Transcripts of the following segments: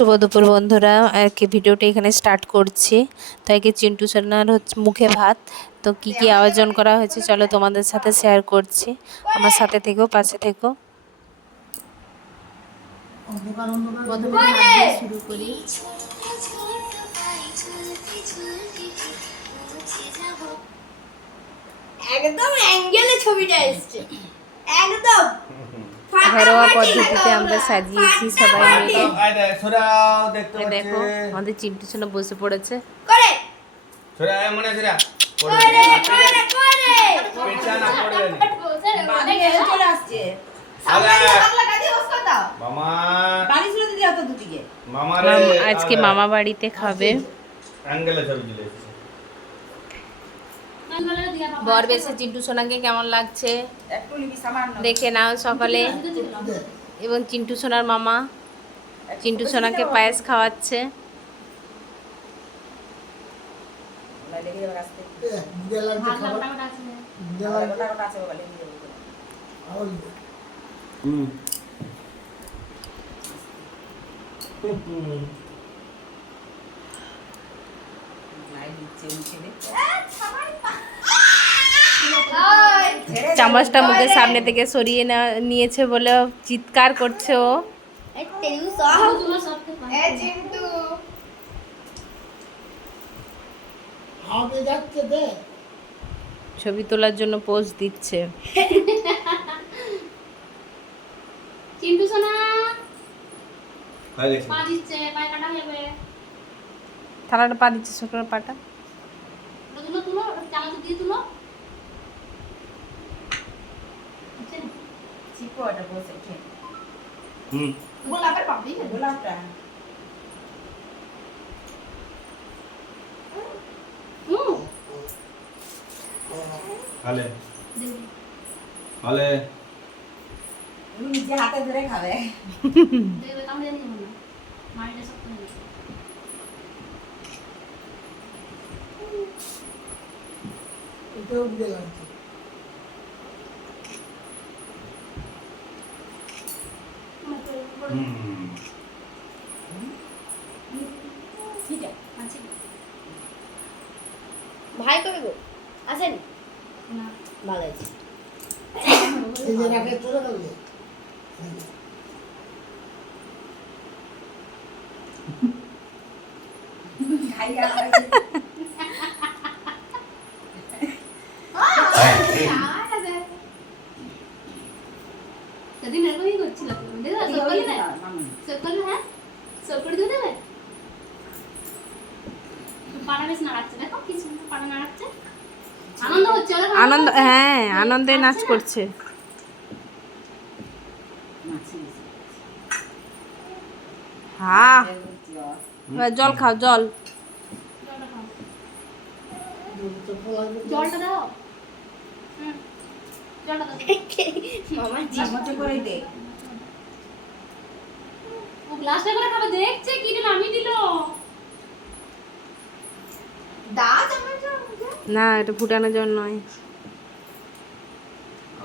শুভ দুপুর বন্ধুরা, কি ভিডিওটা এখানে স্টার্ট করছি। তো একে চিন্টু সোনার হচ্ছে মুখে ভাত। তো কি কি আয়োজন করা হয়েছে চলো তোমাদের সাথে শেয়ার করছি। আমার সাথে থেকো, পাশে থেকো। প্রথমে ভাত দিয়ে শুরু করি। একদম অ্যাঙ্গেলে ছবিটা এসছে, একদম ঘরোয়া পদ্ধতিতে আমরা সাজিয়েছি সবাই মিলে। দেখো আমাদের চিন্টু সোনা বসে পড়েছে। করে সোরা মনে সোরা করে করে করে পেছা না পড়বে বাড়ি এসে চলে আসছে। আলা সামনে কাজে বসো দাও মামা বাড়ি ছিল দিদি অত দুদিকে মামা রে আজকে মামা বাড়িতে খাবে। অ্যাঙ্গেলে ছবি দিলে বর বেশে চিন্টু সোনাকে কেমন লাগছে একটু নিবি সামান্য দেখে নাও সকালে। এবং চিন্টু সোনার মামা চিন্টু সোনাকে পায়েস খাওয়াচ্ছে। লেগে যাবে রাস্তায় আছে বাবা লেগে যাবে নাই দিচ্ছে মুখে দে চামচটা মুখের সামনে থেকে সরিয়ে নিয়েছে বলে চিৎকার করছে ও। ছবি তোলার জন্য পোজ দিচ্ছে। চিন্টু সোনা হয়ে গেছে পা দিচ্ছে, পায়ে কাটা যাবে। থালাটা পা দিচ্ছে, শুকনো পাটা। তুলো তুলো, চামচ দিয়ে তুলো। চিপো এটা বসে উঠে হুম গোলাপের পাপড়ি গোলাপটা হুম আলে আলে তুমি নিজে হাতে ধরে খাবে দেখবে কামড়ে নিয়ে না, মারিটা শক্ত হয়ে গেছে। এটাও দিয়ে লাগছে। হুম ঠিক আছে আচ্ছা ভাই কবে গো আসেন না ভালো আছে এই যে রাখে চলে গেল। খাই সেদিন এরকমই করছিল সকালে হ্যাঁ সকালে দিয়ে দেবে। পাড়া বেশ নাড়াচ্ছে, দেখো কি সুন্দর পাড়া নাড়াচ্ছে। আনন্দ হচ্ছে ওরা আনন্দ, হ্যাঁ আনন্দে নাচ করছে। হ্যাঁ এবার জল খাও, জল। জলটা দাও। হুম জলটা দাও। মামা চামচে করে দে ও গ্লাসটা করে খাবে, দেখছে কি দিল আমি দিল। দা চামচ না, এটা ফুটানোর জন্য নয়।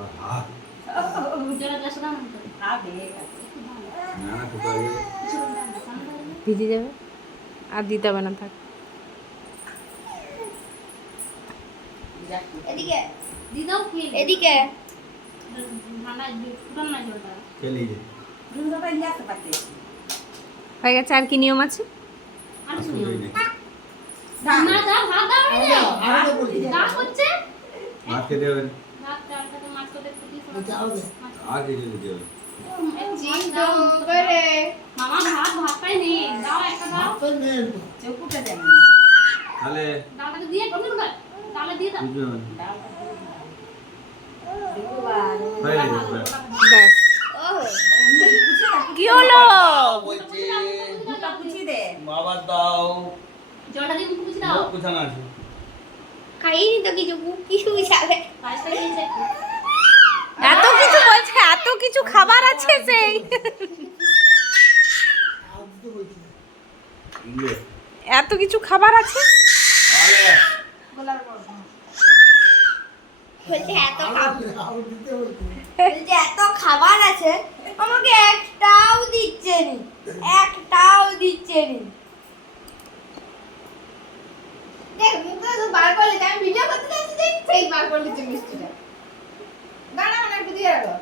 আহা জলের গ্লাসটা দাও না তো। খাবে না না কোথায় গেল ভিজে যাবে, আর দিতে হবে না, থাক। এদিকে দি দাও কি এদিকে ঠান্ডা ফুটানো না জলটা। চলে গেছে দুধটা নিয়ে আসতে পারতে হয়ে গেছে। আর কি নিয়ম আছে? আর শুনো চলে গেছে না দাও, ভাত দাও রে। আরো বলি দাও হচ্ছে মাছ খেতে হবে ভাত ডালটা তো মাছ করে দিতে যাও দে। আর কিছু দিতে হবে করে মামা ভাত পাই নেই, দাও একটা দাও। তো নেই তো। চকুটা দেন তাহলে ডালটা দিয়ে টমেটো দাও, ডালে দিয়ে দাও। কিছু হবে না। হয়ে গেছে ব্যাস। কি হলো? বলছে পুচি দে বাবা দাও জলটা দিয়ে মুখ মুছে দাও। কুছানো আছে খাইনি তো কিছু কি বুঝাবে পায়েসটা খেয়েছে একটু। এত কিছু বলছে, এত কিছু খাবার আছে সেই। আর দিতে বলছি না। ইলে এত কিছু খাবার আছে। আলে গোলার বড় বলছে এত আর দিতে বলছি না। বলছে এত খাবার আছে আমাকে একটাও দিচ্ছে নি একটাও দিচ্ছে নি দেখ মুখে তো বার করলে আমি ভিডিও করতে যাচ্ছি দেখ সেই বার করলে যে মিষ্টিটা দাঁড়া না একটু দিয়ে রাখো